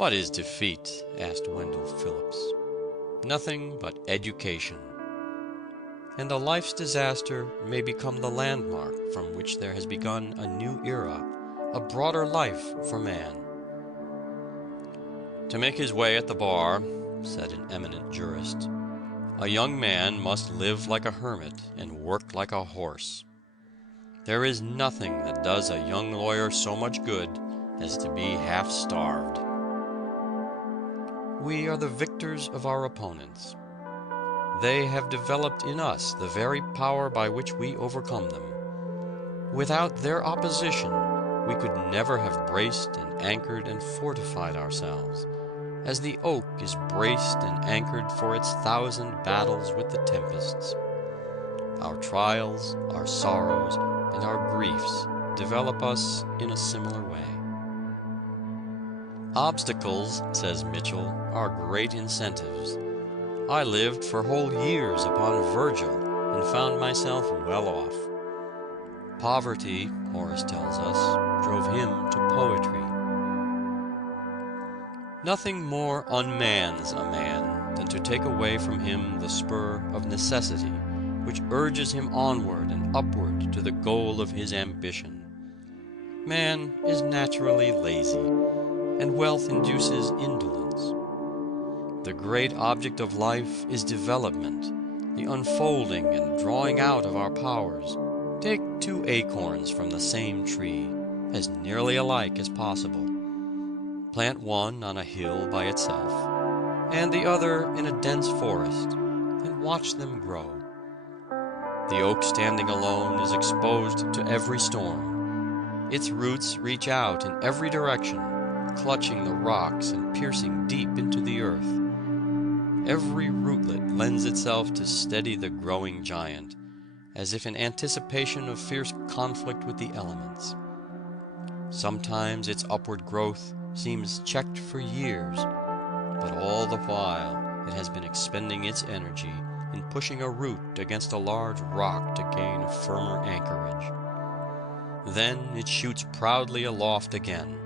"What is defeat?" asked Wendell Phillips. "Nothing but education." And a life's disaster may become the landmark from which there has begun a new era, a broader life for man. "To make his way at the bar," said an eminent jurist, "a young man must live like a hermit and work like a horse. There is nothing that does a young lawyer so much good as to be half starved." We are the victors of our opponents. They have developed in us the very power by which we overcome them. Without their opposition, we could never have braced and anchored and fortified ourselves, as the oak is braced and anchored for its 1,000 battles with the tempests. Our trials, our sorrows, and our griefs develop us in a similar way. "Obstacles," says Mitchell, "are great incentives. I lived for whole years upon Virgil and found myself well off. Poverty," Horace tells us, "drove him to poetry." Nothing more unmans a man than to take away from him the spur of necessity which urges him onward and upward to the goal of his ambition. Man is naturally lazy, and wealth induces indolence. The great object of life is development, the unfolding and drawing out of our powers. Take 2 acorns from the same tree, as nearly alike as possible. Plant one on a hill by itself, and the other in a dense forest, and watch them grow. The oak standing alone is exposed to every storm. Its roots reach out in every direction, clutching the rocks and piercing deep into the earth. Every rootlet lends itself to steady the growing giant, as if in anticipation of fierce conflict with the elements. Sometimes its upward growth seems checked for years, but all the while it has been expending its energy in pushing a root against a large rock to gain a firmer anchorage. Then it shoots proudly aloft again,